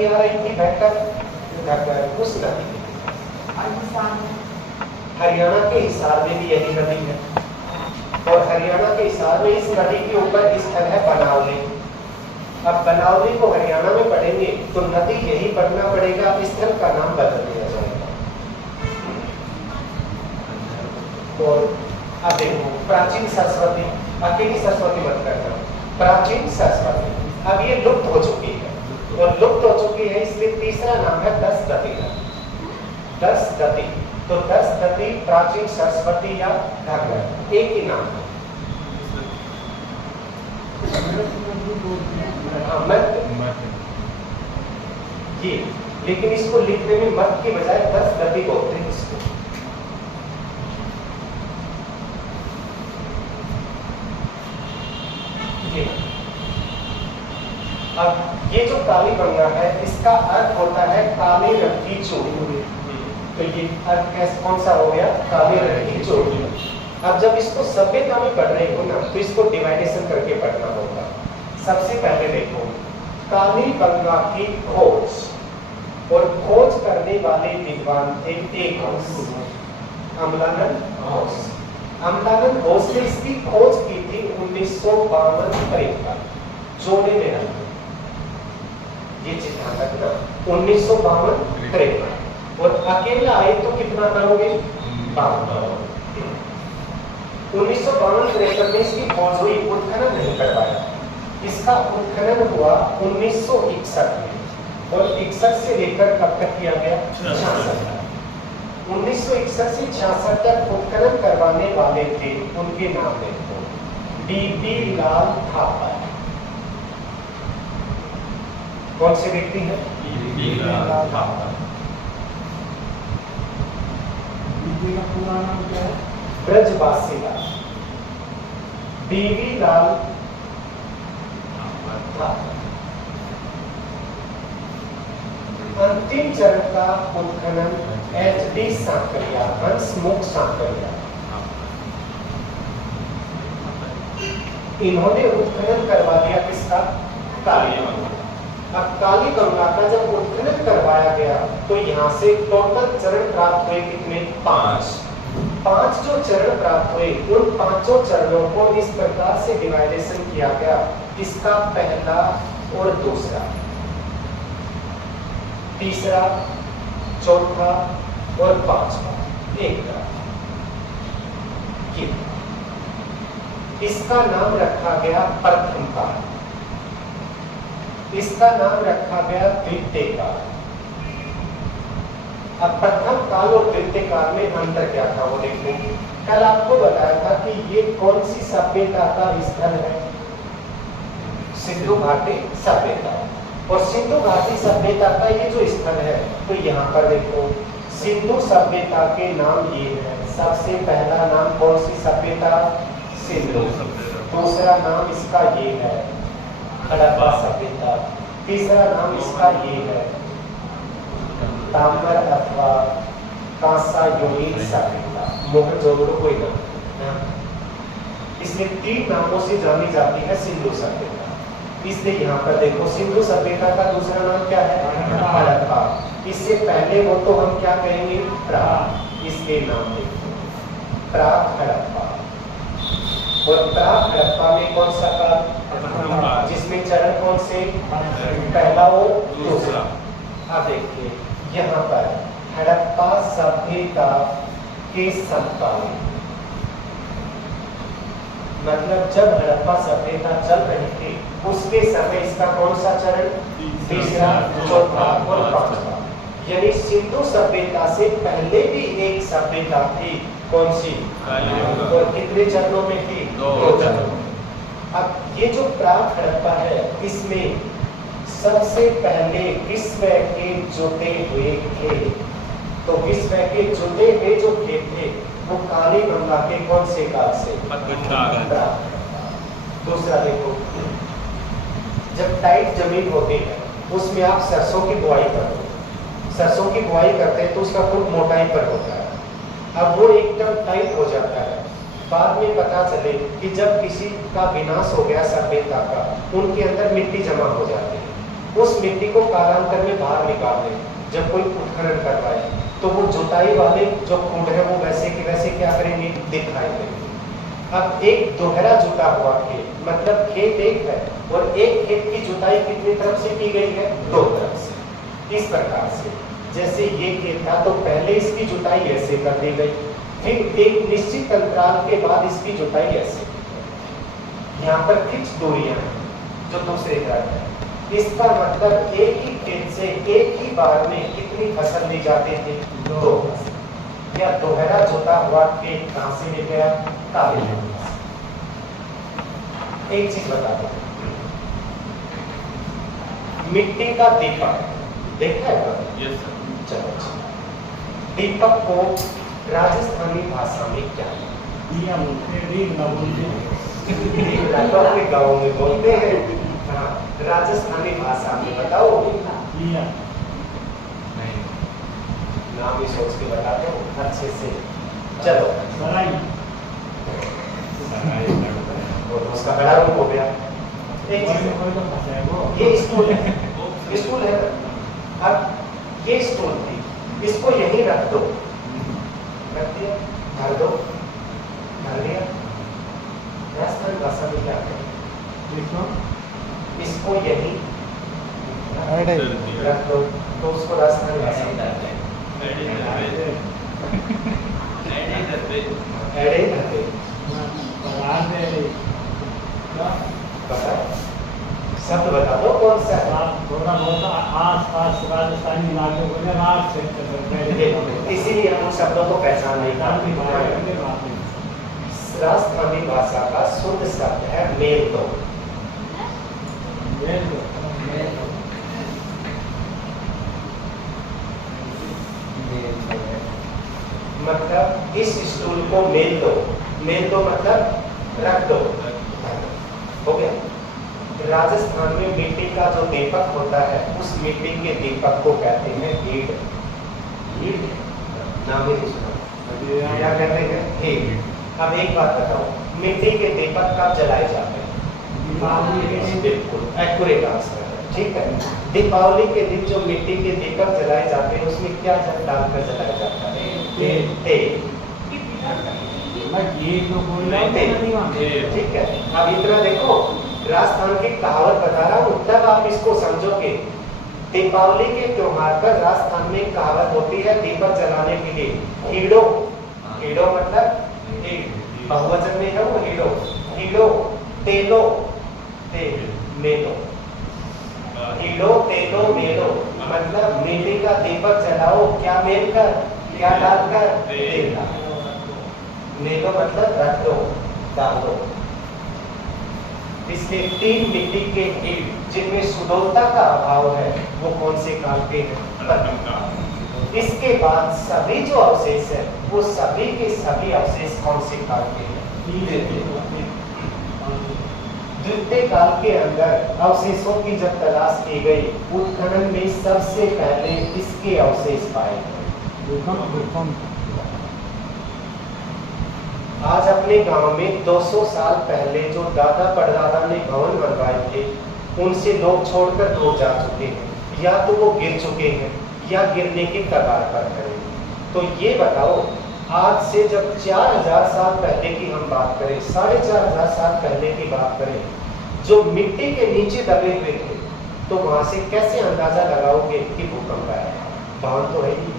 नदी आ रही थी बहकर उस नदी में। हरियाणा के हिसार में भी यही नदी है और हरियाणा के हिसार में इस नदी के ऊपर स्थल है बनावली। अब बनावली को हरियाणा में पढ़ेंगे तो नदी यही पढ़ना पड़ेगा, स्थल का नाम बदल दिया जाएगा। और अब देखो प्राचीन सरस्वती, अकेली सरस्वती मत करना, प्राचीन सरस्वती अब ये लुप्त हो चुकी है और लुप्त हो चुकी है, इसलिए तीसरा नाम है दसदती। दसदती, तो दसदती प्राचीन सरस्वती या घाघर एक ही नाम है। जी, लेकिन इसको लिखने में मत की बजाय दसदती बोलते हैं इसको। जी, अब ये जो काली गंगा है इसका अर्थ होता है काली रंग की चोटी। तो ये अर्थ कैसे कौन सा हो गया? काली रंग की चोटी। अब जब इसको सभ्यता में पढ़ रहे हो ना तो इसको डिवाइडेशन करके पढ़ना होगा। सबसे पहले देखो काली गंगा की खोज, और खोज करने वाले विद्वान थे एक अमलानंद घोष। अमलानंद घोष ने इसकी खोज की थी 1952 जोड़े में रहते, ये चीज ध्यान रखना 1952 और अकेला आए तो कितना करोगे? 1952-53 में इसकी खोज हुई, उत्खनन नहीं करवाया। इसका उत्खनन हुआ 1961 में और 61 से लेकर कब तक किया गया? 66 तक। 1961 से 66 तक उत्खनन करवाने वाले थे, उनके नाम देखो डीबी लाल थापर। कौन से व्यक्ति हैं? डीबी लाल थापर। का पूरा नाम क्या है? ब्रजवासी लाल, डीबी लाल थापर। अंतिम चरण का उत्खनन HD सांकरिया, हंसमुख सांकरिया, इन्होंने उत्खनन करवा दिया। किसका? काली गंगा। अब काली गंगा का जब उत्खनन करवाया गया तो यहाँ से टोटल चरण प्राप्त हुए कितने? 5 जो चरण प्राप्त हुए, उन 5 चरणों को इस प्रकार से डिवाइडेशन किया गया, इसका पहला और दूसरा, तीसरा, चौथा और 5वां एक तरह। इसका नाम रखा गया प्रथम काल, इसका नाम रखा गया द्वितीय काल। अब प्रथम काल और द्वितीय काल में अंतर क्या था वो देखो। कल आपको बताया था कि ये कौन सी सभ्यता का स्थल है? सिंधु घाटी सभ्यता। और सिंधु घाटी सभ्यता का ये जो स्थल है, तो यहाँ पर देखो सिंधु सभ्यता के नाम ये है। सबसे पहला नाम कौन सी सभ्यता? सिंधु। दूसरा नाम इसका ये है हड़प्पा सभ्यता। तीसरा नाम इसका ये है ताम्र अथवा कांसा युगीन सभ्यता, मोहनजोदड़ो कोई नाम। इसलिए 3 नामों से जानी जाती है सिंधु सभ्यता। इसलिए यहाँ पर देखो सिंधु सभ्यता का दूसरा नाम क्या है? हड़प्पा। इससे पहले वो तो हम क्या कहेंगे? प्राग। इसके नाम देखो प्राग हड़प्पा। और प्राग हड़प्पा में कौन सा काल? जिसमें चरण कौन से? पहला और दूसरा। अब देखिए यहाँ पर हड़प्पा सभ्यता के समकालीन, मतलब जब हड़प्पा सभ्यता चल रही थी उसके समय इसका कौन सा चरण? तीसरा, चौथा और 5वां। यानी सिंधु सभ्यता से पहले भी एक सभ्यता थी, कौन सी? और कितने चरणों में थी? 2 चरणों। अब ये जो प्राग हड़प्पा है इसमें सबसे पहले विश्व के जुटे हुए खेल, तो विश्व के जुटे हुए जो खेल थे वो काली गंगा के कौन से काल से? दूसरा देखो जब टाइट जमीन होती है उसमें आप सरसों की बुआई करते हो, सरसों की बुआई करते हैं तो उसका फुट मोटाई पर होता है। अब वो एकदम टाइट हो जाता है, बाद में पता चले कि जब किसी का विनाश हो गया सभ्यता का, उनके अंदर मिट्टी जमा हो जाती है, उस मिट्टी को कालांतर में बाहर निकाल दें। जब कोई उत्खनन करवाए तो वो जुताई वाले जो खुड है वो वैसे के वैसे क्या करेंगे, दिखाई देंगे। अब एक दोहरा जुता हुआ खेत, मतलब खेत एक है और एक खेत की जुताई कितनी तरफ से की गई है, दो तरफ से। इस प्रकार से जैसे ये खेत था तो पहले इसकी जुताई ऐसे कर दी गई, फिर एक निश्चित अंतराल के बाद इसकी जुताई ऐसे। यहाँ पर कुछ दूरियां हैं जो दूसरे तरफ है। इसका मतलब एक ही खेत से एक ही बार में कितनी फसल ली जाती थी, दो फसल। या दोहरा जोता हुआ खेत कहां से ले गया, काबिल। एक चीज बता दो, मिट्टी का दीपक देखा है? Yes sir. चलो दीपक को राजस्थानी भाषा में क्या है? के गाँव में बोलते हैं। हाँ, राजस्थानी भाषा में बताओ। नहीं, नाम ही सोच के बता दो अच्छे से। चलो उसका बड़ा रूप हो गया। ये स्टूल है, स्टूल है। अब ये स्टूल थी, इसको यहीं रख दो, रख दिया, धर दो, धर दिया। राजस्थानी भाषा में क्या है, इसको यहीं रख दो तो उसको राजस्थानी भाषा में शब्द बता दो कौन सा है? आस-पास राजस्थानी इलाकों में इसीलिए हम शब्दों को पहचान नहीं पाते। राजस्थानी भाषा का शुद्ध शब्द है मेल दो। मतलब इस स्टूल को मेल दो, मेल दो मतलब रख दो, हो गया। राजस्थान में मिट्टी का जो दीपक होता है उस मिट्टी के दीपक को कहते हैं ईंट। ईंट नाम ही नहीं सुना, क्या कहते हैं, ईंट। अब एक बात बताओ, मिट्टी के दीपक कब जलाए जाते हैं? बिल्कुल एक्यूरेट आंसर है, ठीक है। दीपावली के दिन जो मिट्टी के दीपक जलाए जाते हैं उसमें क्या डालकर जलाया जाता है? तेल। ठीक है। अब इतना देखो, राजस्थान की कहावत बता रहा हूँ, तब आप इसको समझोगे। दीपावली के त्योहार पर राजस्थान में कहावत होती है दीपक जलाने के लिए, हीड़ो। हीड़ो मतलब बहुवचन में है वो, हीड़ो। हीड़ो तेलो, तेल मेलो। हीड़ो तेलो मेलो मतलब मिट्टी का दीपक जलाओ, क्या मेल कर, क्या डालकर, तेल डाल। मेलो मतलब रख दो, डाल दो। इसलिए तीन मिट्टी के ईंट जिनमें सुडौलता का अभाव है वो कौन से काल के हैं? इसके बाद सभी जो अवशेष है वो सभी के सभी अवशेष कौन से काल के हैं? द्वितीय काल के अंदर अवशेषों की जब तलाश की गई, उत्खनन में सबसे पहले इसके अवशेष पाए गए। आज अपने गांव में 200 साल पहले जो दादा परदादा ने भवन बनवाए थे उनसे लोग छोड़कर दूर जा चुके हैं, या तो वो गिर चुके हैं या गिरने की कगार पर हैं। तो ये बताओ, आज से जब 4000 साल पहले की हम बात करें, 4500 साल पहले की बात करें, जो मिट्टी के नीचे दबे हुए थे, तो वहां से कैसे अंदाजा लगाओगे कि भूकंप आया? भवन तो है ही।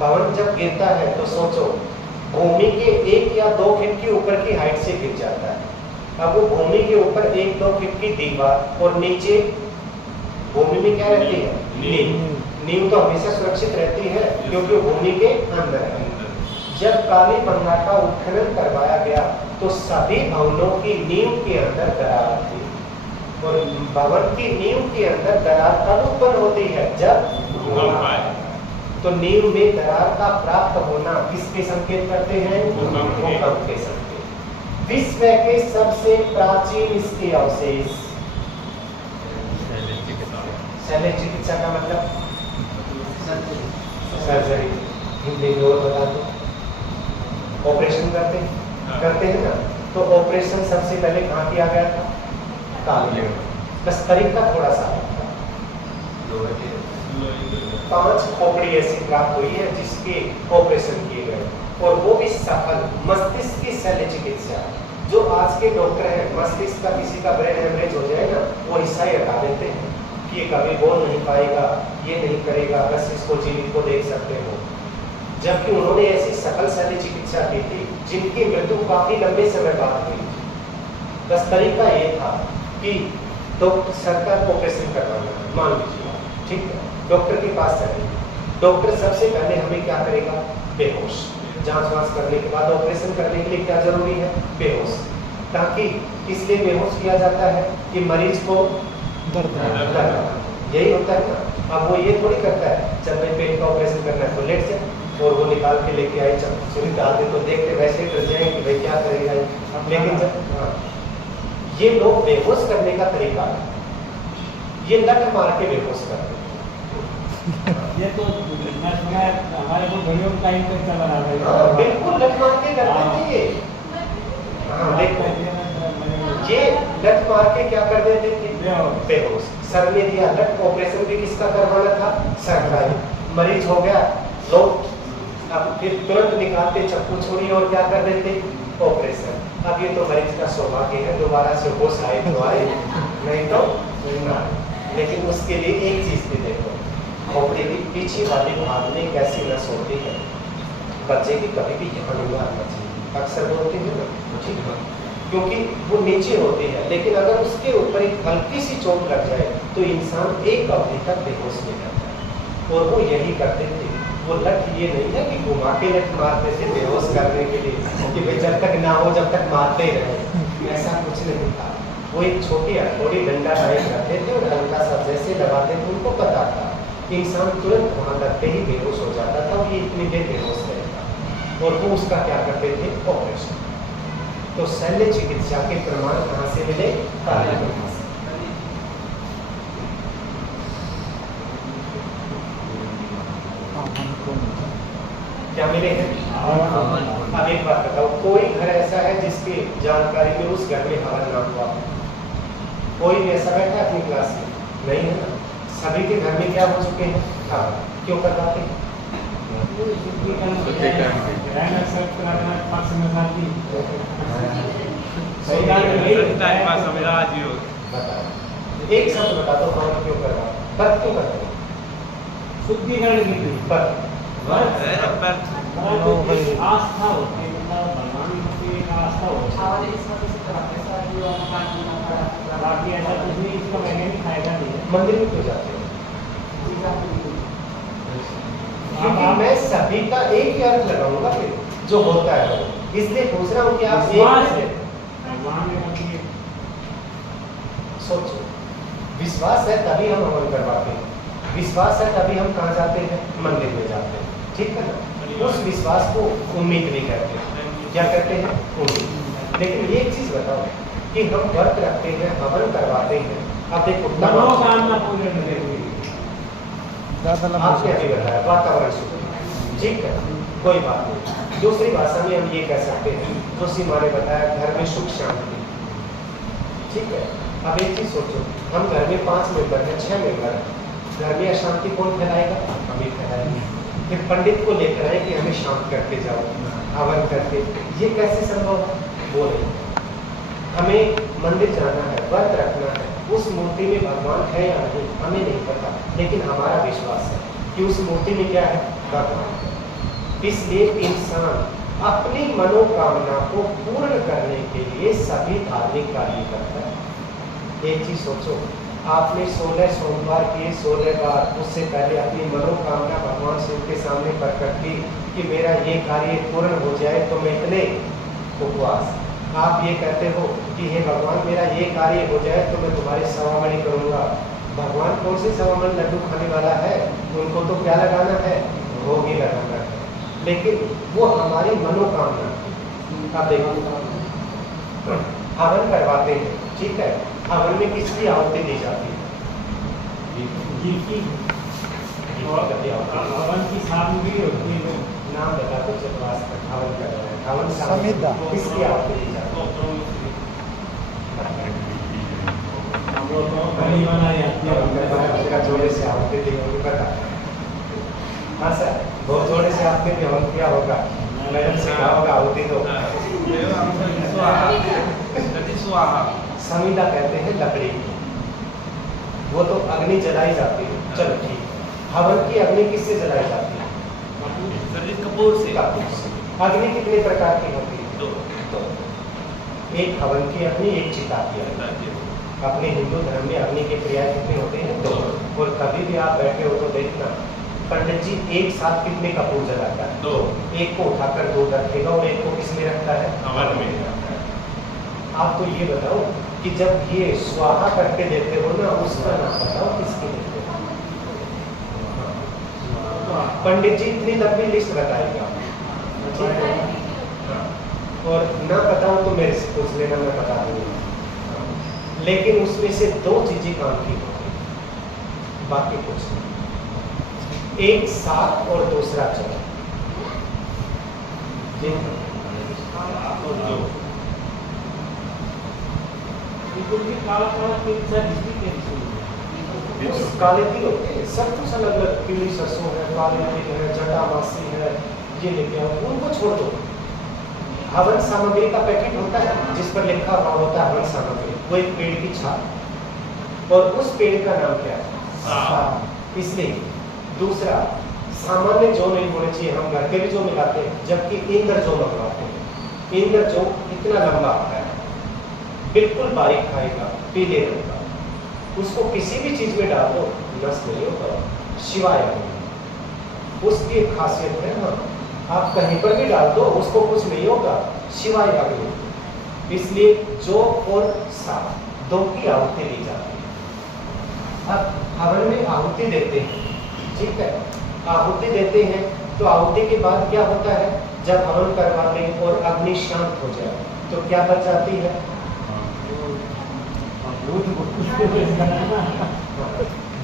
भवन जब गिरता है तो सोचो, भूमि के 1 या 2 फीट के ऊपर की हाइट से गिर जाता है। अब वो भूमि के ऊपर 1-2 फीट की दीवार और नीचे भूमि में क्या रहती है? नींव। नींव तो हमेशा सुरक्षित रहती है क्योंकि भूमि के अंदर है। जब कालीबंगा का उत्खनन करवाया गया तो सभी भवनों की नींव के अंदर दरार थी, और भवन की नींव के अंदर दरार कब उत्पन्न होती है? जब भूकंप आए। तो नींव में दरार का प्राप्त होना किसके संकेत करते हैं? भूकंप के संकेत। विश्व के सबसे प्राचीन इसके अवशेष, शल्य चिकित्सा का मतलब सर्जरी, हिंदी में और बता दो, ऑपरेशन करते हैं ना, तो ऑपरेशन सबसे पहले कहाँ किया गया था? कालीबंगा। बस तरीका थोड़ा सा था। 5 खोपड़ी ऐसी प्राप्त हुई है जिसके ऑपरेशन किए गए और वो भी सफल। मस्तिष्क की शल्य चिकित्सा, जो आज के डॉक्टर हैं मस्तिष्क का किसी का ब्रेन हेमरेज हो जाए ना, वो हिस्सा ही हटा देते हैं कि ये कभी बोल नहीं पाएगा, ये नहीं करेगा, बस इसको जीवित को देख सकते हो। जबकि उन्होंने ऐसी सफल शल्य चिकित्सा की थी जिनकी मृत्यु काफी लंबे समय बाद हुई। बस तरीका ये था कि डॉक्टर सरकार को ऑपरेशन करवाना, मान लीजिए, ठीक है, डॉक्टर के पास चले। डॉक्टर सबसे पहले हमें क्या करेगा? बेहोश। जांच वांच करने के बाद ऑपरेशन करने के लिए क्या जरूरी है? बेहोश। ताकि इसलिए बेहोश किया जाता है कि मरीज को दर्द यही होता है ना। अब वो ये थोड़ी करता है जब मैं पेट का ऑपरेशन करना है तो लेट जाए और वो निकाल के लेके आए, जब सुई डाल दे तो देखते वैसे ही डर जाए कि भाई क्या करेगा। लेकिन जब ये लोग बेहोश करने का तरीका है, ये लठ मार के बेहोश करते हैं। ये तो मैं सुना है हमारे को घड़ियों का टाइम तक चला रहा है। हाँ, बिल्कुल लठ मार के करते थे ये। हाँ देखो, ये लठ मार के क्या कर देते थे? बेहोश। सर में दिया लठ, ऑपरेशन भी किसका करवाना था? सरकारी। मरीज हो गया, लोग अब फिर तुरंत निकालते चप्पू छोड़ी और क्या कर देते? ऑपरेशन। अब ये तो मरीज का सौभाग्य है, दोबारा से होश आए तो आए, नहीं तो ना। लेकिन उसके लिए एक चीज भी देखो, खोपड़ी की पीछे वाली भाग में एक ऐसी नस होती है, बच्चे की कभी भी यहाँ नहीं मारना चाहिए, अक्सर बोलते हैं ना, ठीक है, क्योंकि वो नीचे होती है। लेकिन अगर उसके ऊपर एक हल्की सी चोट लग जाए तो इंसान एक अवधि तक बेहोश हो जाता है। और वो यही करते थे। वो लठ ये नहीं है कि घुमा के लठ मारते थे बेहोश करने के लिए कि भाई जब तक ना हो जब तक मारते ही रहे, ऐसा कुछ नहीं था। वो एक छोटी हथौड़ी डंडा टाइप रखते थे और हल्का सा जैसे लगाते थे, उनको पता था इंसान तुरंत वहां लगते ही बेहोश हो जाता था, ये इतनी देर बेहोश रहेगा। और वो उसका क्या करते थे? ऑपरेशन। तो शल्य चिकित्सा के प्रमाण कहाँ से मिले? काली। क्या मिले हैं? अब एक बात बताओ, कोई घर ऐसा है जिसकी जानकारी में उस घर में हवन ना हुआ? कोई भी ऐसा बैठा अपनी क्लास में? नहीं है ना। सभी के घर में क्या हो चुके हैं? हवन। क्यों करवाते हैं? एक शब्द बता दो, हवन क्यों करवाते? पर क्यों करते हैं? शुद्धिकरण के लिए। पर आस्था होती है, मतलब भगवान की एक आस्था होती है। बाकी ऐसा कुछ नहीं, इसका वैज्ञानिक फायदा नहीं है। मंदिर में क्यों जाते हैं? क्योंकि मैं सभी का एक ही अर्थ लगाऊंगा फिर जो होता है वो, इसलिए पूछ रहा हूँ कि आप सोचो, विश्वास है तभी हम हवन करवाते हैं, विश्वास है तभी हम कहाँ जाते हैं? मंदिर में जाते हैं, ठीक है ना। उस विश्वास को उम्मीद नहीं करते, क्या करते हैं? उम्मीद। लेकिन एक चीज बताओ कि हम व्रत रखते हैं, हवन करवाते हैं, अब देखो मनोकामना पूर्ण नहीं, आपने अभी बताया वातावरण शुद्ध, ठीक है, कोई बात नहीं। दूसरी भाषा में हम ये कह सकते हैं, जो सीमा ने बताया, घर में सुख शांति, ठीक है। अब एक चीज सोचो, हम घर में 5 मेंबर हैं, 6 मेंबर हैं, घर में अशांति कौन फैलाएगा? हम ही फैलाएंगे। फिर पंडित को लेकर आए कि हमें शांत करके जाओ, हवन करके, ये कैसे संभव है? वो नहीं। हमें मंदिर जाना है, व्रत रखना है, उस मूर्ति में भगवान है या नहीं हमें नहीं पता, लेकिन हमारा विश्वास है कि उस मूर्ति में क्या है? भगवान। इसलिए इंसान अपनी मनोकामना को पूर्ण करने के लिए सभी धार्मिक कार्य करता है। एक चीज सोचो, आपने 16 सोमवार किए, 16 बार, उससे पहले अपनी मनोकामना भगवान शिव के सामने प्रकट की कि मेरा ये कार्य पूर्ण हो जाए तो मैं इतने उपवास। आप ये कहते हो कि हे भगवान मेरा ये कार्य हो जाए तो मैं तुम्हारी सवामणि करूँगा। भगवान कौन से सवामणि लड्डू खाने वाला है? उनको तो क्या लगाना है? भोग ही लगाना है। लेकिन वो हमारी मनोकामना, आप देखो हवन करवाते हैं, ठीक है, हवन में किसकी आहुति दी जाती है? हवन की सामग्री होती है, नाम बता दो, चतुर्मास तक हवन कर रहे हैं, हवन सामग्री किसकी आहुति दी जाती है? वो तो पहली बनाई आती है। मेरा जोड़े से आहुति दी होगी पता। हाँ सर, वो जोड़े से आपने भी हवन किया होगा, मैडम से कहा होगा आहुति दो। समीदा कहते हैं लकड़ी की, वो तो अग्नि जलाई जाती है। चलो ठीक, हवन की अग्नि किससे जलाई जाती है? कपूर से। अग्नि कितने प्रकार की होती है? दो। एक हवन की अग्नि, एक चिता की अग्नि। अपने हिंदू धर्म में अग्नि के क्रिया कितने होते हैं? दो। और कभी भी आप बैठे हो तो देखना, पंडित जी एक साथ कितने कपूर जलाता है? दो। एक को उठाकर दूर रखेगा और एक को किसमें रखता है? हवन में। आप तो ये बताओ कि जब ये स्वाहा करके देते हो ना, उसका नाम बताओ किसके देते हो? पंडित जी इतनी लंबी लिस्ट बताएगा, ठीक है? और ना बताऊं तो मेरे से पूछ लेना, मैं बता दूंगा। लेकिन उसमें से दो चीजें काम की होती, बाकी कुछ नहीं। एक सात और दूसरा चौदह। काला काला तिल सर इसकी कैसी काले तिल होते हैं, सब कुछ अलग अलग, पीली सरसों है, काले तिल है, जटामासी है, ये लेके आओ, उनको छोड़ दो। हवन सामग्री का पैकेट होता है जिस पर लिखा हुआ होता है हवन सामग्री, वो एक पेड़ की छाप, और उस पेड़ का नाम क्या है? इसलिए दूसरा, सामान्य जो नहीं होने चाहिए, हम घर के भी जो मिलाते हैं, जबकि इंद्र जो मंगवाते हैं, इंद्र जो इतना लंबा आता है, बिल्कुल बारीक खाएगा, पीले रंग का, उसको किसी भी चीज में डाल दो नष्ट नहीं होगा, शिवाय उसकी एक खासियत है ना, आप कहीं पर भी डाल दो उसको कुछ नहीं होगा, शिवाय अग्नि। इसलिए जो और सात दो की आहुति दी जाती है। अब हवन में आहुति देते हैं, ठीक है? आहुति देते हैं तो आहुति के बाद क्या होता है? जब हवन करवा लें और अग्नि शांत हो जाए तो क्या बच जाती है?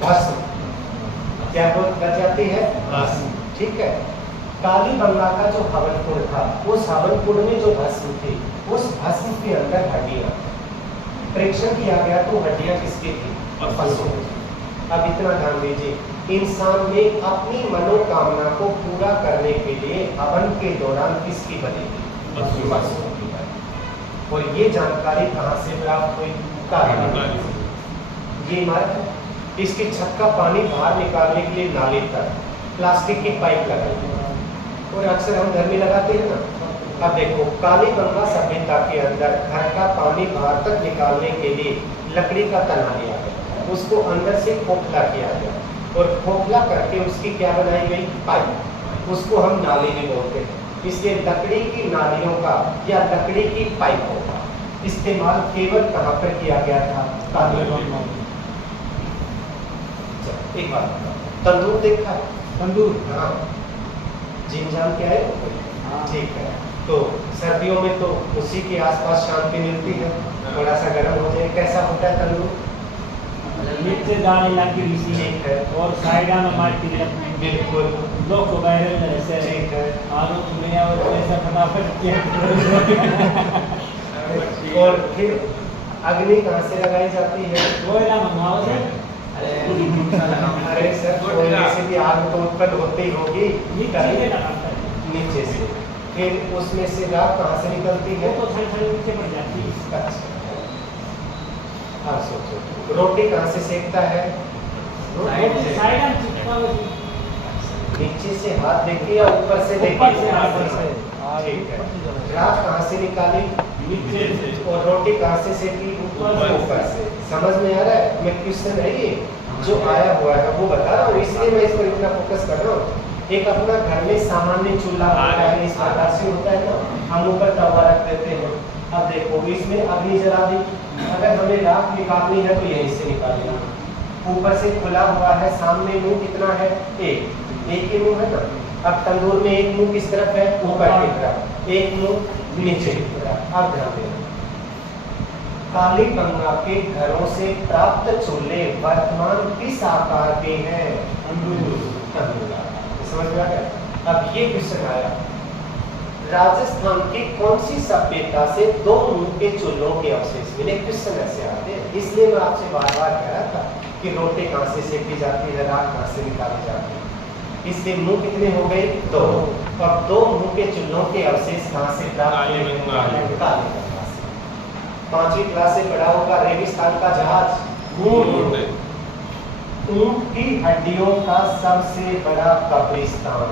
भस्म। क्या बच जाती है? भस्म, ठीक है? काली गंगा का जो हवन कुंड था, उस हवन कुंड में जो भस्म थी, उस भस्म के अंदर हड्डियां, परीक्षण किया गया तो हड्डियां किसकी थी? पशु। अब इतना ध्यान दीजिए, इंसान ने अपनी मनोकामना को पूरा करने के लिए हवन के दौरान किसकी बलि दी? पशु की बलि। और ये जानकारी कहाँ से प्राप्त हुई? ये इमारत है, इसकी छत का पानी बाहर निकालने के लिए नाले तक प्लास्टिक की पाइप लगाई है, और अक्सर हम घर में लगाते हैं ना। अब देखो, काली गंगा सभ्यता के अंदर घर का पानी बाहर तक निकालने के लिए लकड़ी का तना लिया गया, उसको अंदर से खोखला किया गया, और खोखला करके उसकी क्या बनाई गई? पाइप। उसको हम नाली भी बोलते हैं। इसलिए लकड़ी की नालियों का या लकड़ी की पाइपों का इस्तेमाल केवल कहाँ पर किया गया था? काली गंगा। एक बात, तंदूर देखा है? तंदूर, हाँ, जिन जान के आए? ठीक है। तो सर्दियों में तो उसी के आसपास शांति मिलती है, थोड़ा सा गर्म हो जाए। कैसा होता है तंदूर? नीचे दाने लगी ऋषि, ठीक है। और साइडा में माटी लगी, बिल्कुल, लोग को बैरल ऐसे, ठीक है। आलू में और ऐसा फटाफट किया। और फिर अग्नि कहाँ से लगाई जाती है? कोयला मंगाओ से। अरे सर, कोयले से भी आग तो उत्पन्न होती होगी, नीचे से। फिर उसमें से राख कहाँ से निकलती है? वो तो थोड़ी नीचे पड़ जाती है। अच्छा, अब सोचो, रोटी कहाँ से सेकता है? नीचे से हाथ देखिए या ऊपर से देखिए? ऊपर से हाथ से। ठीक है। राख कहाँ से निकाली? नीचे से। और रोटी कहाँ से सेकी? ऊपर से। समझ में आ रहा है? मैं क्वेश्चन है ये जो आया हुआ है वो बता रहा हूँ, इसलिए मैं इस पर इतना फोकस कर रहा हूँ। एक अपना घर में सामान्य चूल्हा होता है, इस प्रकार से होता है ना, हम ऊपर तवा रख देते हैं। अब देखो, इसमें अग्नि जला दी, अगर हमें राख निकालनी है तो यहीं से निकालेंगे। ऊपर से खुला हुआ है, सामने मुंह कितना है? एक ही मुंह है ना। अब तंदूर में एक मुंह किस तरफ है? ऊपर की तरफ, एक मुंह नीचे की तरफ। अब ध्यान देना, काली गंगा के घरों से प्राप्त चूल्हे वर्तमान किस आकार के हैं? तंदूर। समझ में आ गया? अब ये क्वेश्चन आया, राजस्थान की कौन सी सभ्यता से 2 मुंह के चूल्हों के अवशेष मिले? क्वेश्चन ऐसे आते हैं, इसलिए मैं आपसे बार बार कह रहा था कि रोटी कहाँ से सेकी जाती है, राख कहाँ से निकाली जाती है। इसलिए मुंह कितने हो गए? 2। और 2 मुंह के चूल्हों के अवशेष कहाँ से प्राप्त? कालीबंगा से। 5वीं क्लास से पढ़ा होगा रेगिस्तान का जहाज ऊंट की हड्डियों का सबसे बड़ा कब्रिस्तान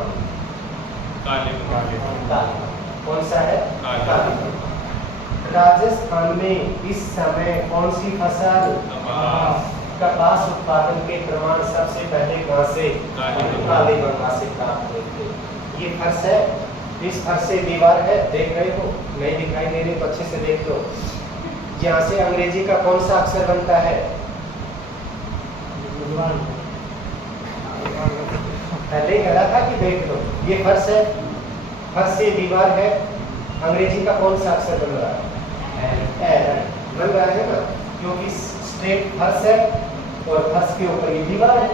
कालीबंगा। कौन सा है? कालीबंगा। राजस्थान में इस समय कौन सी फसल? कपास उत्पादन के प्रमाण सबसे पहले कहां से? कालीबंगा से प्राप्त हुए थे। ये फर्श है, इस फर्श से दीवार है, देख रहे हो? नहीं दिखाई दे रही तो अच्छे से देख लो। यहाँ से अंग्रेजी का कौन सा अक्षर बनता है? पहले ही कह रहा था कि देख लो, ये फर्श है, फर्श से दीवार है, अंग्रेजी का कौन सा अक्षर बन रहा है? एल बन रहा है ना, क्योंकि स्ट्रेट फर्श है और फर्श के ऊपर ये दीवार है।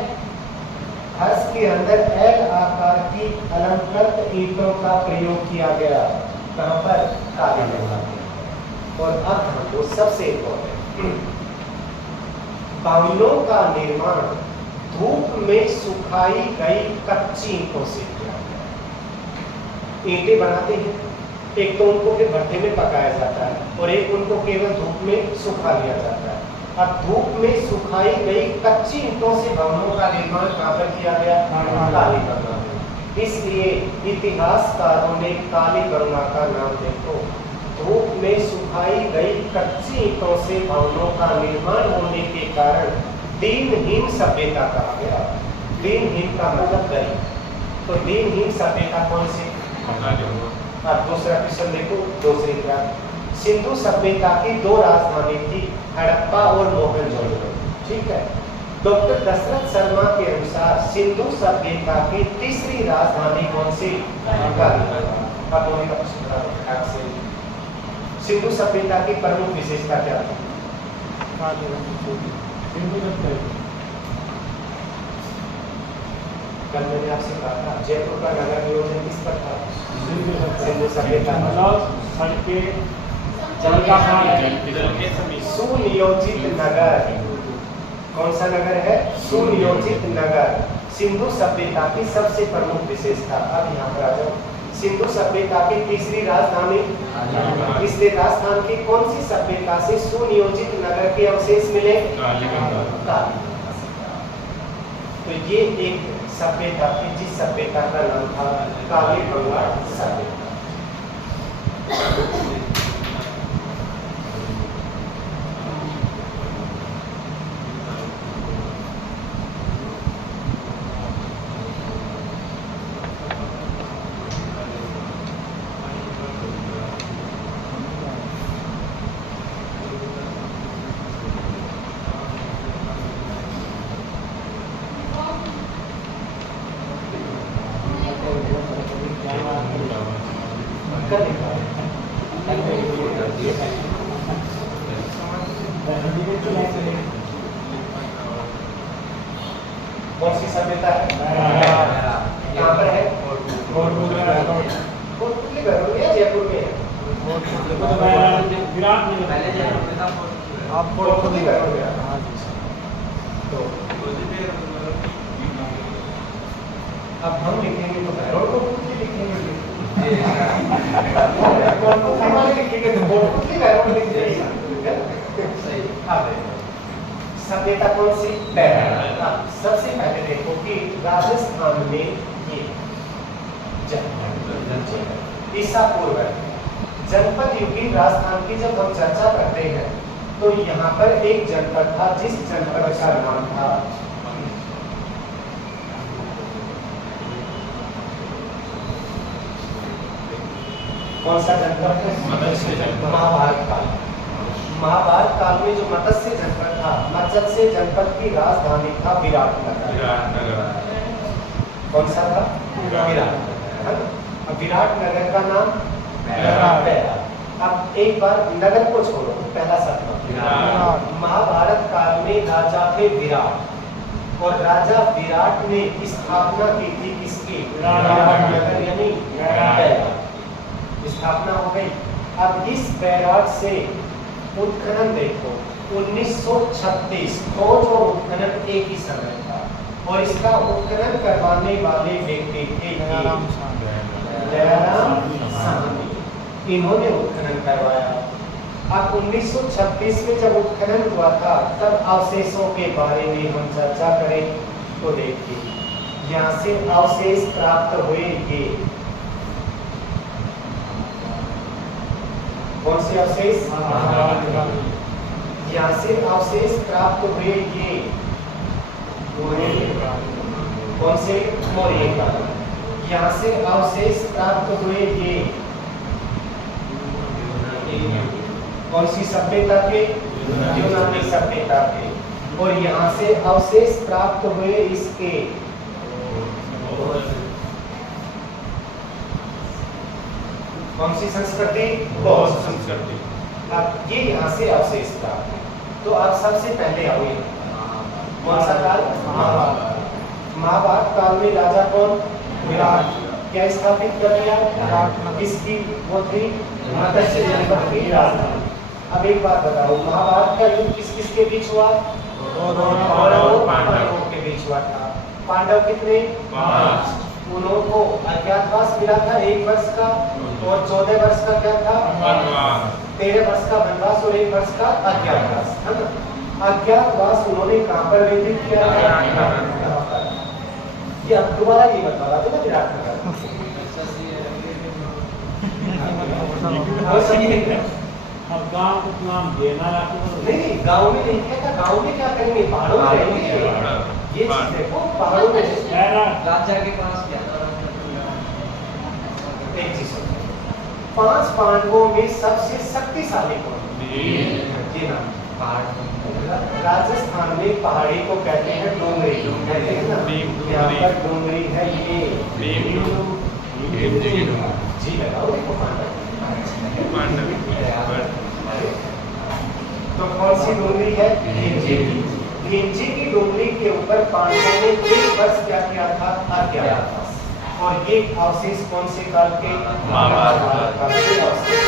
फर्श के अंदर एल आकार की अलंकृत ईंटों का प्रयोग किया गया। कहां पर? कालीबंगा। और अब हमको सबसे इम्पोर्टेंट, बावनों का निर्माण धूप में सुखाई गई कच्ची ईंटों से किया गया। ईंटें बनाते हैं, एक तो उनको फिर भट्ठे में पकाया जाता है और एक उनको केवल धूप में सुखा लिया जाता है। अब धूप में सुखाई गई कच्ची ईंटों से भवनों का निर्माण कहां पर किया गया? कालीबंगा में। इसलिए इतिहासकारों ने कालीबंगा का नाम देखो, धूप में सुखाई गई कच्ची ईंटों से भवनों का निर्माण होने के कारण दीनहीन सभ्यता कहा गया। दीनहीन का मतलब गरीब, तो दीनहीन सभ्यता कौन सी? अब दूसरा क्वेश्चन देखो, दूसरी क्लास। सिंधु सभ्यता की 2 राजधानी थी, हड़प्पा और मोहनजोदड़ो। ठीक है। डॉक्टर दशरथ शर्मा के अनुसार सिंधु सभ्यता की तीसरी राजधानी कौन सी? कालीबंगा। अब होने का प्रश्न, सिंधु सभ्यता की प्रमुख विशेषता क्या थी? कल मैंने आपसे कहा था जयपुर का नगर नियोजन किस पर था? सिंधु सभ्यता। सुनियोजित नगर। कौन सा नगर है? सुनियोजित नगर सिंधु सभ्यता की सबसे प्रमुख विशेषता। अब यहाँ पर आ जाओ, सिंधु सभ्यता की तीसरी राजधानी, इसलिए राजस्थान की कौन सी सभ्यता से सुनियोजित नगर के अवशेष मिले? कालीबंगा। तो ये एक सभ्यता थी जिस सभ्यता का नाम था कालीबंगा सभ्यता। कौन सी सभ्यता है? यहाँ पर है कोटपुतली भैरव या जयपुर में है? आप कोटपुतली भैरव में। तो अब हम लिखेंगे तो भैरव कोटपुतली लिखेंगे, कोटपुतली लिखेंगे तो कोटपुतली भैरव लिख जाएगा। अब सभ्यता कौन सी? पहला। सबसे पहले देखो कि राजस्थान में ये जनपद ईसा पूर्व जनपद युगीन राजस्थान की जब हम चर्चा करते हैं तो यहाँ पर एक जनपद था जिस जनपद का नाम था कौन सा जनपद है? महाभारत काल। महाभारत काल में जो मत्स्य जनपद था, मत्स्य जनपद की राजधानी था विराटनगर। कौन सा था? विराटनगर। अब विराटनगर का नाम पहला। अब एक बार नगर को छोड़ो, पहला सपना। महाभारत काल में राजा थे विराट और राजा विराट ने स्थापना की थी किसकी? विराटनगर यानी पहला। स्थापना हो गई। अब इस बैराज से उत्खनन देखो 1936, खोज और उत्खनन एक ही समय था और इसका उत्खनन करवाने वाले व्यक्ति थे दयाराम साहनी। इन्होंने उत्खनन करवाया। अब 1936 में जब उत्खनन हुआ था तब अवशेषों के बारे में हम चर्चा करें तो देखिए यहाँ से अवशेष प्राप्त हुए ये कौन से अवशेष? यहाँ से अवशेष प्राप्त हुए ये कौन से? मौर्य काल। यहाँ से अवशेष प्राप्त हुए ये कौन सी सभ्यता के? यूनानी सभ्यता के। और यहाँ से अवशेष प्राप्त हुए इसके कौन सी संस्कृति? बौद्ध संस्कृति। अब ये यहाँ से अवशेष प्राप्त है। तो अब सबसे पहले आओ कौन सा काल? महाभारत काल में राजा कौन? विराट। क्या स्थापित कर दिया? इसकी वो थी मत्स्य जनपद की राजधानी। अब एक बात बताओ, महाभारत का युद्ध किस किस के बीच हुआ? कौरव और पांडवों के बीच हुआ था। पांडव कितने? 5। उनको अज्ञातवास मिला था 1 वर्ष का और 14 वर्ष का क्या था? 13 वर्ष का वनवास और 1 वर्ष का अज्ञातवास, है ना? अज्ञातवास उन्होंने कहां पर व्यतीत किया? ये अब दोबारा ये बता रहा था ना विराट नगर। अब गांव को नाम देना नहीं, गांव में नहीं किया था। गांव में क्या करेंगे? पहाड़ों में रहेंगे। ये चीज देखो, पहाड़ों में राजा के पास क्या था? एक चीज 5 पांडवों में सबसे शक्तिशाली कौन? जी ना, राजस्थान में पहाड़ी को कहते हैं डोंगरी, कहते हैं ना। यहाँ पर डोंगरी है ये जी लगाओ। तो कौन सी डोंगरी है? भीमजी की डोंगरी के ऊपर पांडवों ने 1 वर्ष क्या किया था? अज्ञातवास। और ये अवशेष कौन से काल के? महाभारत काल के अवशेष।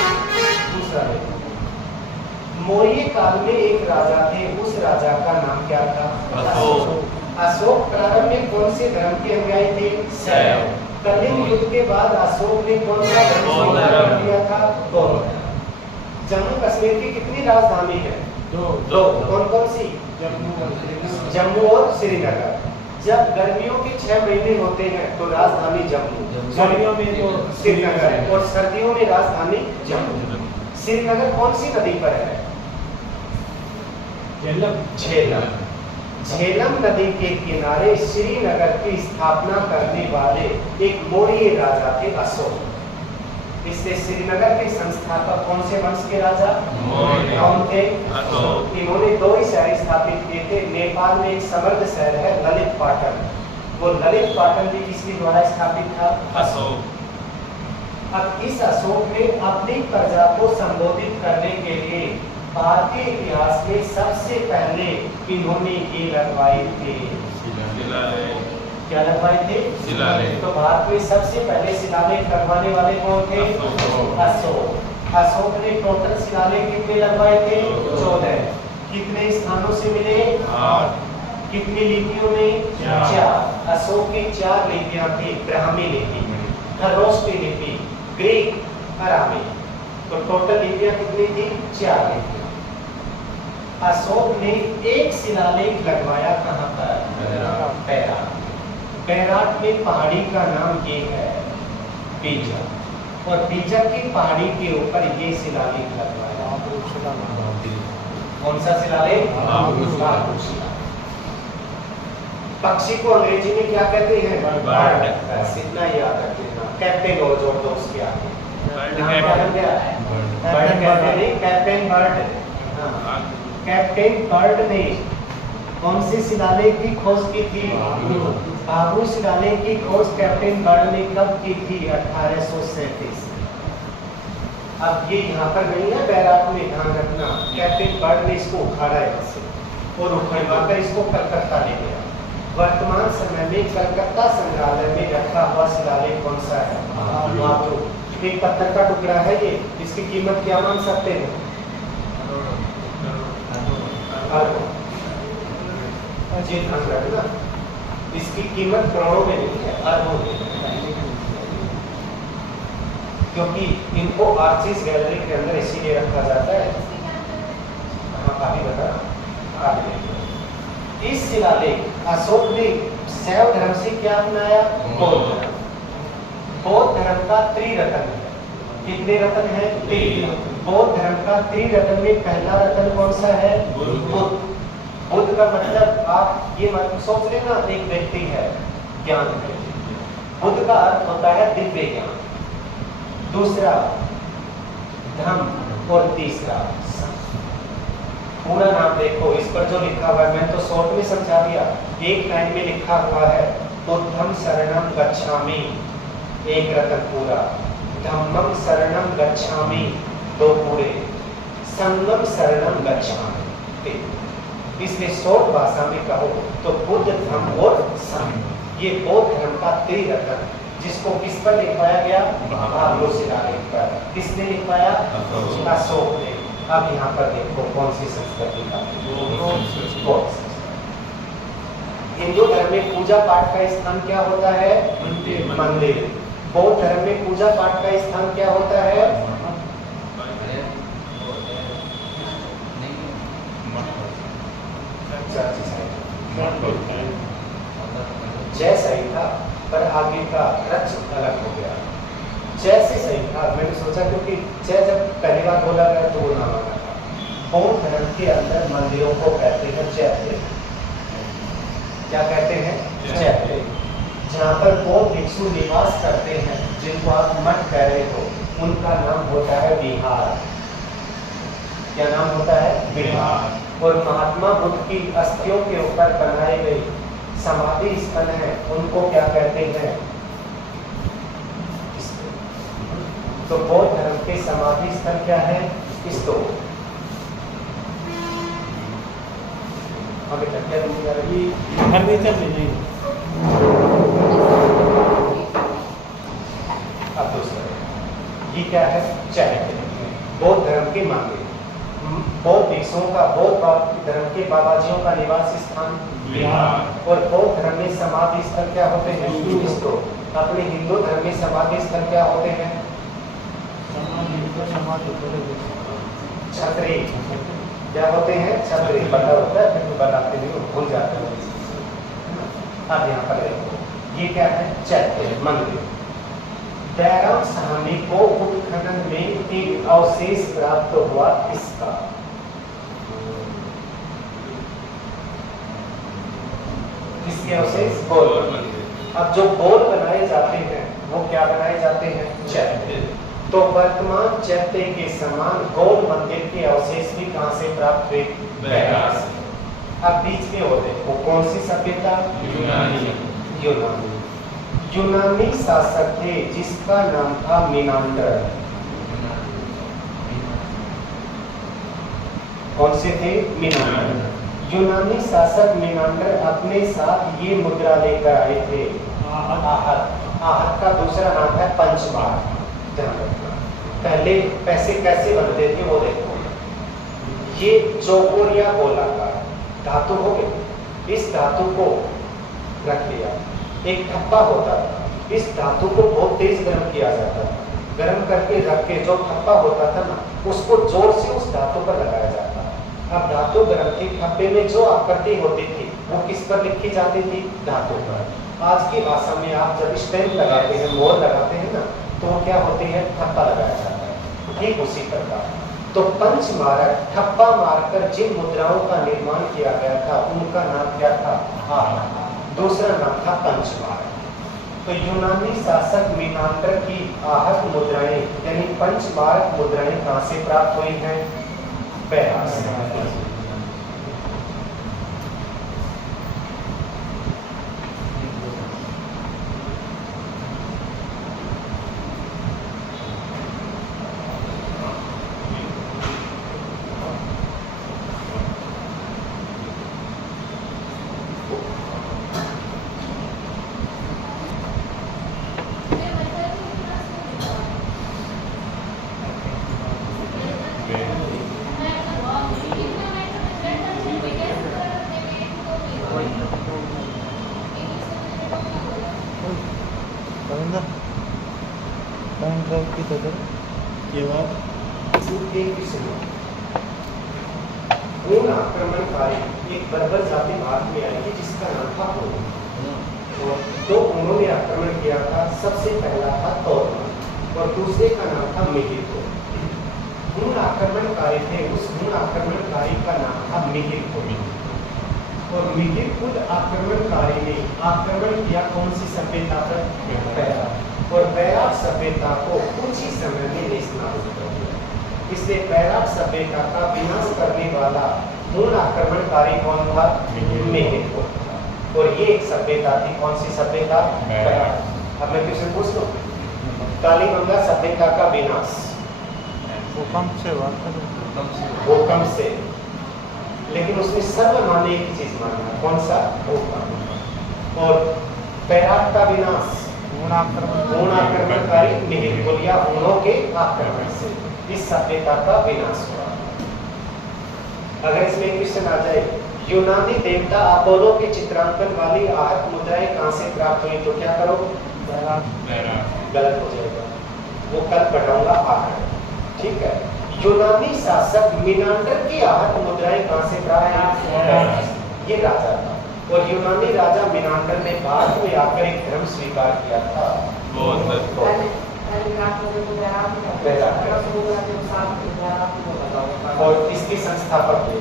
दूसरा देखो, मौर्य काल में एक राजा थे, उस राजा का नाम क्या था? अशोक। अशोक प्रारंभ में कौन से धर्म के अनुयायी थे? शैव। कलिंग युद्ध के बाद अशोक ने कौन सा धर्म दिया था? बौद्ध। जम्मू कश्मीर की कितनी राजधानी है? 2। कौन कौन सी? जम्मू और श्रीनगर। जब गर्मियों के 6 महीने होते हैं तो राजधानी जम्मू, गर्मियों में तो श्रीनगर और सर्दियों में राजधानी जम्मू। श्रीनगर कौन सी नदी पर है? झेलम। झेलम नदी के किनारे श्रीनगर की स्थापना करने वाले एक मौर्य राजा थे अशोक। इससे श्रीनगर के संस्थापक कौन से वंश के राजा? कौन थे? अशोक। इन्होंने 2 ही शहर स्थापित किए थे। नेपाल में एक समृद्ध शहर है ललित पाटन, वो ललित पाटन भी किसके द्वारा स्थापित था? अशोक। अब इस अशोक ने अपनी प्रजा को संबोधित करने के लिए भारतीय इतिहास में सबसे पहले इन्होंने ये लगवाए थे क्या लगवाए थे? शिलालेख। तो भारत में सबसे पहले शिलालेख लगवाने वाले कौन थे? अशोक। अशोक ने टोटल शिलालेख कितने लगवाए थे? 14। कितने स्थानों से मिले? 8। कितनी लिपियों में? 4। अशोक की 4 लिपियां थी। ब्राह्मी लिपि, खरोष्टी लिपि, ग्रीक, अरामी। तो टोटल लिपियां कितनी थी? 4 लिपियां। अशोक ने एक शिलालेख लगवाया कहां पर? बैराट। बैराट में पहाड़ी का नाम ये है बीजक, और बीजक की पहाड़ी के ऊपर ये शिलालेख लगवाया। कौन सा शिलालेख? पक्षी को अंग्रेजी में क्या कहते हैं? बर्ड। इतना याद रख लेना। कैप्टन और जोड़ दो उसके आगे। बर्ड कहते नहीं, कैप्टन बर्ड। कैप्टन बर्ड ने कौन से शिलालेख की खोज की थी? बाबू शिलालेख की खोज कैप्टन बर्ड ने कब की थी? 1837। अब ये यहाँ पर नहीं है बैराट में, ध्यान रखना। कैप्टन बर्ड ने इसको उखाड़ा है और उखड़वा कर इसको कलकत्ता ले गया। वर्तमान समय में कलकत्ता संग्रहालय में रखा हुआ शिलालेख कौन सा है? एक पत्थर का टुकड़ा है ये, इसकी कीमत क्या मान सकते हैं? जी ध्यान रखना, इसकी कीमत करोड़ों में नहीं है, अरबों में है। क्योंकि इनको आर्चिस गैलरी के अंदर इसीलिए रखा जाता है। हाँ आगे बता, आगे इस शिलालेख अशोक ने शैव धर्म से क्या अपनाया? बौद्ध धर्म। बौद्ध धर्म का त्रिरत्न है। कितने रत्न है? 3। बौद्ध धर्म का त्रिरत्न में पहला रत्न कौन सा है? बुद्ध। बुद्ध का मतलब आप ये मत सोच लेना, एक व्यक्ति है, ज्ञान है। बुद्ध का अर्थ होता है दिव्य ज्ञान, दूसरा धम्म और तीसरा संघ। पूरा नाम देखो, इस पर जो लिखा हुआ है, मैं तो शॉर्ट में समझा दिया। एक लाइन में लिखा हुआ है बुद्धं शरणं गच्छामि, एक रत्न पूरा। धम्मं शरणं गच्छामि, 2 पूरे। संघं शरणं गच्छामि, 3। इसलिए शॉर्ट भाषा में कहो तो बुद्ध, धम्म और संघ, ये बौद्ध धर्म का त्रिरत्न, जिसको किस पर लिखवाया गया? भागलो शिलालेख पर। किसने लिखवाया? अशोक ने। अब यहाँ पर देखो कौन सी संस्कृति का? हिंदू धर्म में पूजा पाठ का स्थान क्या होता है? मंदिर। बौद्ध धर्म में पूजा पाठ का स्थान क्या होता है? जय सही था, पर आगे का रच अलग हो गया। जय से सही था, मैंने सोचा क्योंकि जय जब पहली बार बोला गया तो वो नाम आना था। बौद्ध धर्म के अंदर मंदिरों को कहते हैं चैत्य। क्या कहते हैं? चैत्य। जहाँ पर बौद्ध भिक्षु निवास करते हैं, जिनको आप मठ कह रहे हो, उनका नाम होता है विहार। क्या नाम होता है? विहार। और महात्मा बुद्ध की अस्थियों के ऊपर बनाए गए समाधि स्थल है, उनको क्या कहते हैं? तो बौद्ध धर्म के समाधि स्थल क्या है? स्तूप। आगे तक क्या दूंगा? फर्नीचर ले जाइए। अब दूसरा, ये क्या है? चैत्य। बौद्ध धर्म के मंदिर, बौद्ध भिक्षुओं का, बौद्ध धर्म के बाबाजियों का निवास स्थान विहार। और बौद्ध धर्म में समाधि स्थल क्या होते हैं? स्तूप। अपने हिंदू धर्म में समाधि स्थल क्या होते हैं? छतरी। क्या होते हैं? छतरी। पता होता है, फिर बताते नहीं, भूल जाते हैं। अब यहाँ पर देखो, ये क्या है? चैत्य मंदिर। बैराम साहनी को उत्खनन में एक अवशेष प्राप्त हुआ, इसका किसके अवशेष? गोल। अब जो गोल बनाए जाते हैं वो क्या बनाए जाते हैं? चैत्य। तो वर्तमान चैत्य के समान गोल मंदिर के अवशेष भी कहां से प्राप्त हुए? बैराम से। अब बीच में हो देखो, कौन सी सभ्यता? यूनानी। यूनानी शासक थे जिसका नाम था मिनांडर। कौन से थे? मिनांडर। यूनानी शासक मिनांडर अपने साथ ये मुद्रा लेकर आए थे, आहत। आहत का दूसरा नाम है पंचमार। ध्यान रखना, पहले पैसे कैसे बनते थे वो देखो। ये चौकोर या गोलाकार धातु हो गए, इस धातु को रख लिया। एक ठप्पा होता था, इस धातु को बहुत तेज गर्म किया जाता था। गर्म करके रख के जो ठप्पा होता था ना, उसको जोर से उस धातु पर लगाया जाता। अब धातु गर्म थी, ठप्पे में जो आकृति होती थी वो किस पर लिखी जाती थी? धातु पर। आज की भाषा में आप जब स्टैंप लगाते हैं, मोहर लगाते हैं ना, तो वो क्या होती है? ठप्पा लगाया जाता है। ठीक उसी प्रकार तो पंचमारक ठप्पा मारकर जिन मुद्राओं का निर्माण किया गया था उनका नाम क्या था? आहत। दूसरा नाम था पंचमारक। तो यूनानी शासक मिनांडर की आहत मुद्राएं यानी पंचमारक मुद्राएं कहां से प्राप्त हुई हैं? बैराम से। ये बात पूर्ण आक्रमणकारी एक बर्बर जाति भारत में आई थी जिसका नाम था पूर्ण। तो उन्होंने आक्रमण किया था। सबसे पहला था तोरमान और दूसरे का नाम था मिहिर। पूर्ण आक्रमणकारी थे, उस पूर्ण आक्रमणकारी का नाम था मिहिर। और मिहिर खुद आक्रमणकारी ने आक्रमण किया कौन सी सभ्यता पर? बैराग। और बैराग सभ्यता को कुछ ही समय में नेस्तनाबूद कर दिया। इसलिए बैराग सभ्यता का विनाश करने वाला पूर्ण आक्रमणकारी कौन था? मिहिर। और ये एक सभ्यता थी, कौन सी सभ्यता? बैराग। अब मैं क्वेश्चन पूछ लूं, कालीबंगा सभ्यता का विनाश भूकंप से, लेकिन उसने सर्वमान्य एक चीज माना, कौन सा? भूकंप। और बैराग का विनाश पूर्ण आक्रमणकारी मिहिर या हुनों के आक्रमण से इस सभ्यता का विनाश हुआ। अगर इसमें क्वेश्चन आ जाए, यूनानी देवता अपोलो के चित्रांकन वाली आहत मुद्राएं कहां से प्राप्त हुई, तो क्या करो? गलत हो जाएगा, वो कल पढ़ाऊंगा आकर। ठीक है, यूनानी शासक मिनांडर की आहत मुद्राएं कहां से प्राप्त हुई? ये राजा था। और यूनानी राजा मिनांडर ने बाद में आकर एक धर्म स्वीकार किया था। और इसके संस्थापक थे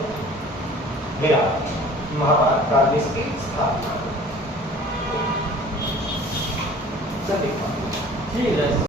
विराट। महाभारत काल में इसकी स्थापना। चलिए।